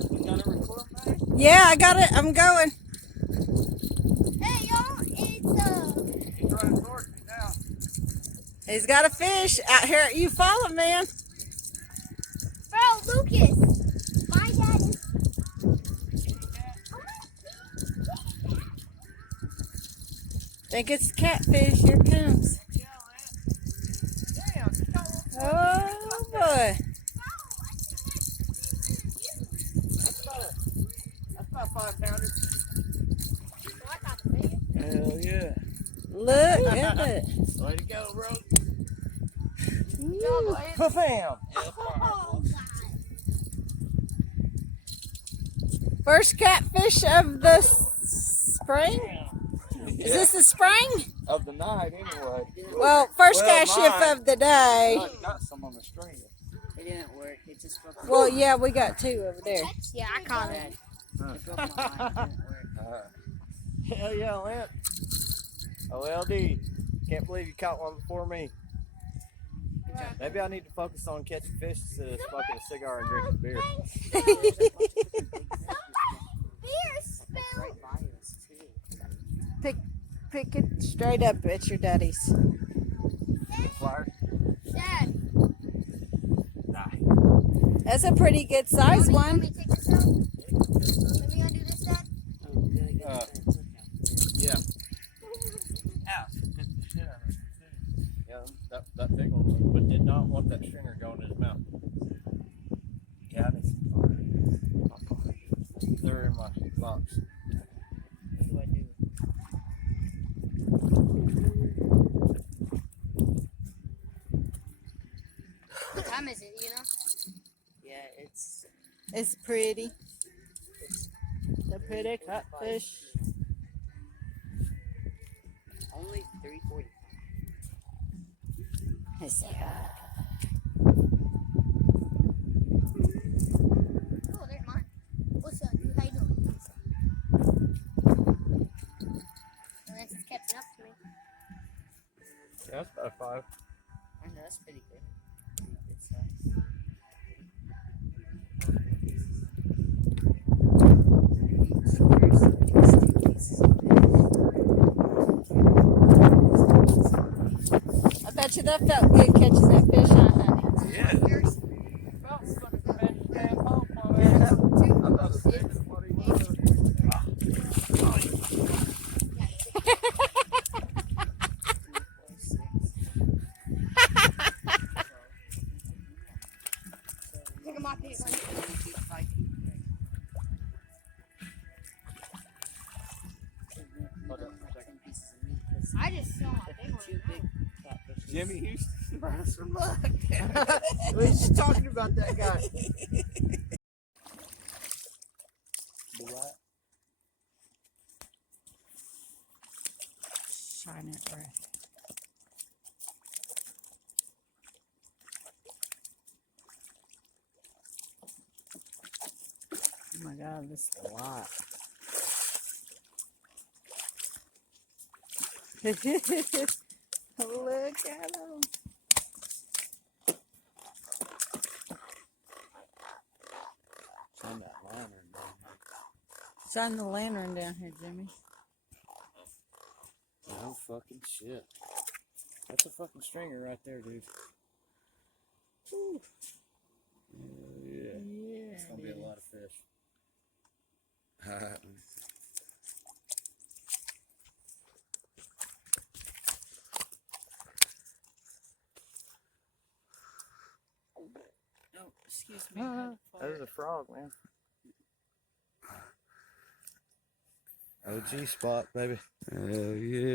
got it recording, man? Yeah, I got it. I'm going. Hey, y'all, it's He's running towards me now. He's got a fish out here at Eufaula, man. Bro, Lucas. My dad is. Think it's catfish. Here it comes. Oh boy. That's about a 5-pounder. Hell yeah. Look at it. Way to go, bro. Ooh. Bam. First catfish of the spring? Is this the spring? Of the night, anyway. Well, first Well, catch shift mine. of the day. I got some on the stringer. It didn't work. It just broke my Well, yeah, we got two over there. Yeah, I caught it. It broke my line. It didn't work. Hell yeah, Lance. OLD. Can't believe you caught one before me. Maybe I need to focus on catching fish instead of smoking a cigar and drinking beer. Beer spill. Right by us, too. Pick it straight up at your daddy's. Flyer? Dad. Nah. That's a pretty good size Want one. me to take this out? Let me undo this, Dad. Oh, we gotta get Uh, the fence. Okay. Yeah. Ow. Hit the shit out of it, too. Yeah, that big one, but did not want that stringer going in his mouth. Yeah, I need some fire. They're in my box. What do I do? What time is it, you know? Yeah, it's It's pretty. It's a pretty catfish. only 3:40. Let's see. Oh, there's mine. What's up, dude? How you doing? Lance is catching up to me. Yeah, that's about a 5. I know, that's pretty good. Pretty good size. I bet you that felt good catching that fish, huh, honey? Yeah. Yours? I'm not as big as what he was. Look at my pig. Hold up for a second. I just saw a big Two one. big catfishes. Jimmy Houston brought us some luck. We was just talking about that guy. Shine it right. Oh my God, this is a lot. Look at them. Send that lantern down here. Shine the lantern down here, Jimmy. Oh fucking shit. That's a fucking stringer right there, dude. Whew. Yeah. Yeah. It's gonna be a lot of fish. Alright. Oh, excuse me. That is a frog, man. OG spot, baby. Hell yeah.